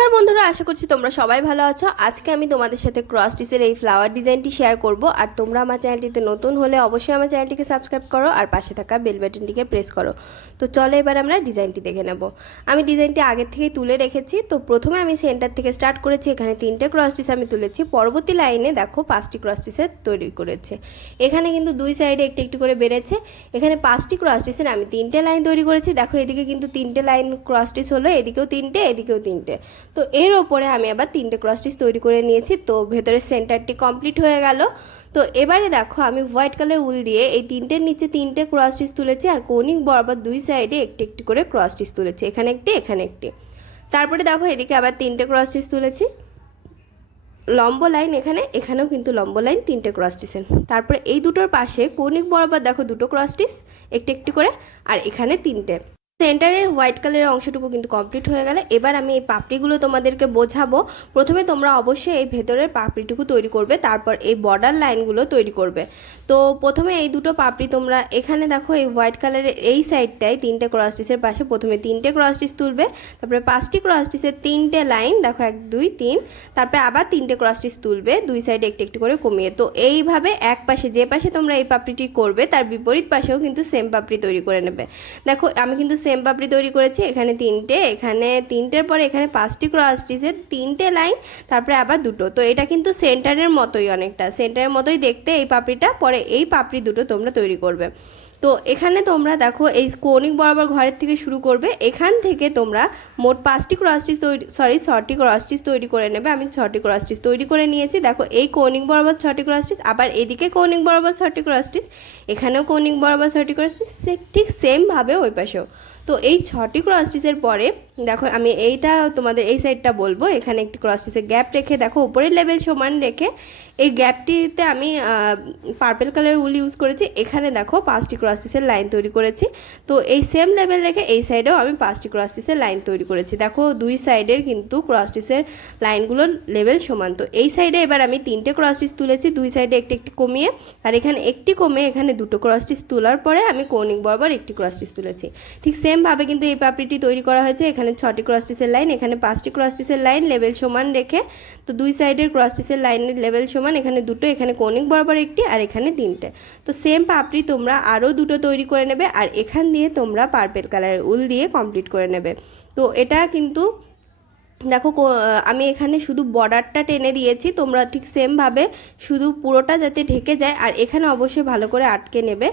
নমস্কার বন্ধুরা, আশা করছি তোমরা সবাই ভালো আছো। আজকে আমি তোমাদের সাথে ক্রস স্টিচের এই ফ্লাওয়ার ডিজাইনটি শেয়ার করব। আর তোমরা আমার চ্যানেলটিতে নতুন হলে অবশ্যই আমার চ্যানেলটিকে সাবস্ক্রাইব করো আর পাশে থাকা বেল বাটনটিকে প্রেস করো। তো চলো এবার আমরা ডিজাইনটি দেখে নেব। আমি ডিজাইনটি আগের থেকে তুলে রেখেছি। তো প্রথমে আমি সেন্টার থেকে স্টার্ট করেছি, এখানে 3টে ক্রস স্টিচ আমি তুলেছি। পরবর্তী লাইনে দেখো 5টি ক্রস স্টিচের তৈরি করেছে। এখানে কিন্তু দুই সাইডে একটু একটু করে বেড়েছে। এখানে 5টি ক্রস স্টিচের আমি 3টে লাইন তৈরি করেছি। দেখো এদিকে কিন্তু 3টে লাইন ক্রস স্টিচ হলো, এদিকেও 3টে, এদিকেও 3টে। তো এর ওপরে আমি আবার 3টে ক্রস স্টিচ তৈরি করে নিয়েছি। তো ভেতরের সেন্টারটি কমপ্লিট হয়ে গেল। তো এবারে দেখো আমি হোয়াইট কালার উল দিয়ে এই 3টের নিচে 3টে ক্রস স্টিচ তুলেছি আর কৌণিক বরাবর দুই সাইডে একটি একটি করে ক্রস স্টিচ তুলেছি, এখানে একটি, এখানে একটি। তারপরে দেখো এদিকে আবার 3টে ক্রস স্টিচ তুলেছি, লম্ব লাইন এখানে, এখানেও কিন্তু লম্ব লাইন 3টে ক্রস স্টিচের। তারপরে এই দুটোর পাশে কৌণিক বরাবর দেখো 2টো ক্রস স্টিচ একটি একটি করে, আর এখানে 3টে। সেন্টারের হোয়াইট কালারের অংশটুকু কিন্তু কমপ্লিট হয়ে গেলে এবার আমি এই পাপড়িগুলো তোমাদেরকে বোঝাবো। প্রথমে তোমরা অবশ্যই এই ভেতরের পাপড়িটুকু তৈরি করবে, তারপর এই বর্ডার লাইনগুলো তৈরি করবে। তো প্রথমে এই দুটো পাপড়ি তোমরা এখানে দেখো এই হোয়াইট কালারের এই সাইডটায় 3টে ক্রস স্টিচের পাশে প্রথমে 3টে ক্রস স্টিচ তুলবে, তারপরে 5টি ক্রস স্টিচের 3টে লাইন দেখো 1 2 3, তারপরে আবার 3টে ক্রস স্টিচ তুলবে দুই সাইডে একটু একটু করে কমিয়ে। তো এইভাবে এক পাশে যে পাশে তোমরা এই পাপড়িটি করবে তার বিপরীত পাশেও কিন্তু সেম পাপড়ি তৈরি করে নেবে। দেখো আমি কিন্তু সেম পাপড়ি তৈরি করেছি, এখানে 3টে, এখানে 3টের পরে এখানে 5টি ক্রস স্টিচের 3টে লাইন, তারপরে আবার 2টো। তো এটা কিন্তু সেন্টারের মতোই, অনেকটা সেন্টারের মতোই দেখতে এই পাপড়িটা। পরে এই পাপড়ি দুটো তোমরা তৈরি করবে। তো এখানে তোমরা দেখো এই কৌণিক বরাবর ঘরের থেকে শুরু করবে। এখান থেকে তোমরা মোট 5টি ক্রস স্টিচ তৈরি 6টি ক্রস স্টিচ তৈরি করে নেবে। আমি 6টি ক্রস স্টিচ তৈরি করে নিয়েছি। দেখো এই কৌণিক বরাবর 6টি ক্রস স্টিচ, আবার এদিকে কৌণিক বরাবর 6টি ক্রস স্টিচ, এখানেও কৌণিক বরাবর 6টি ক্রস স্টিচ, ঠিক সেমভাবে ওই পাশেও। তো এই 6টি ক্রস স্টিচের পরে দেখো আমি এইটা তোমাদের এই সাইডটা বলবো। এখানে একটি ক্রস স্টিচের গ্যাপ রেখে দেখো উপরের লেভেল সমান রেখে এই গ্যাপটিতে আমি পার্পল কালারের উল ইউজ করেছি। এখানে দেখো 5টি ক্রস স্টিচের লাইন তৈরি করেছি। তো এই সেম লেভেল রেখে এই সাইডেও আমি 5টি ক্রস স্টিচের লাইন তৈরি করেছি। দেখো দুই সাইডের কিন্তু ক্রস স্টিচের লাইনগুলোর লেভেল সমান। তো এই সাইডে এবার আমি 3টে ক্রস স্টিচ তুলেছি, দুই সাইডে একটি একটি কমিয়ে, আর এখানে একটি কমে এখানে 2টো ক্রস স্টিচ তোলার পরে আমি কৌণিক বরাবর একটি ক্রস স্টিচ তুলেছি। ঠিক সেমভাবে কিন্তু এই পাপড়িটি তৈরি করা হয়েছে। এখানে 6টি ক্রস স্টিচের লাইন, এখানে 5টি ক্রস স্টিচের লাইন, লেভেল সমান রেখে। তো দুই সাইডের ক্রস স্টিচের লাইনের লেভেল সমান, এখানে 2টো, এখানে কৌণিক বরাবর একটি, আর এখানে 3টে। তো সেম পাপড়ি তোমরা আরও 2টো তৈরি করে নেবে, আর এখান দিয়ে তোমরা পার্পল কালারের উল দিয়ে কমপ্লিট করে নেবে। তো এটা কিন্তু দেখো আমি এখানে শুধু বর্ডারটা টেনে দিয়েছি, তোমরা ঠিক সেমভাবে শুধু পুরোটা যাতে ঢেকে যায়, আর এখানে অবশ্যই ভালো করে আটকে নেবে,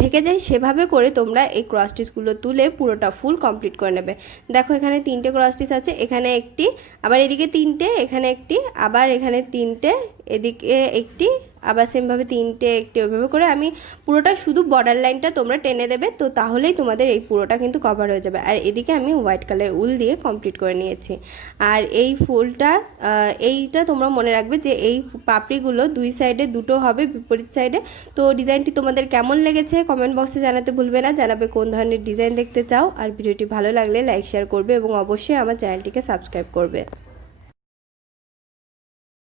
ঢেকে যায় সেভাবে করে তোমরা এই ক্রস স্টিচগুলো তুলে পুরোটা ফুল কমপ্লিট করে নেবে। দেখো এখানে 3টে ক্রস স্টিচ আছে, এখানে একটি, আবার এদিকে 3টে, এখানে একটি, আবার এখানে 3টে, এদিকে একটি, আবার সেমভাবে 3টে, একটি, ওইভাবে করে আমি পুরোটা শুধু বর্ডার লাইনটা তোমরা টেনে দেবে। তো তাহলেই তোমাদের এই পুরোটা কিন্তু কভার হয়ে যাবে। আর এদিকে আমি হোয়াইট কালার উল দিয়ে কমপ্লিট করে নিয়েছি। আর এই ফুলটা এইটা তোমরা মনে রাখবে যে এই পাপড়িগুলো দুই সাইডে 2টো হবে বিপরীত সাইডে। তো ডিজাইনটি তোমাদের কেমন লেগেছে কমেন্ট বক্সে জানাতে ভুলবে না, জানাবে কোন ধরনের ডিজাইন দেখতে চাও। আর ভিডিওটি ভালো লাগলে লাইক শেয়ার করবে এবং অবশ্যই আমার চ্যানেলটিকে সাবস্ক্রাইব করবে।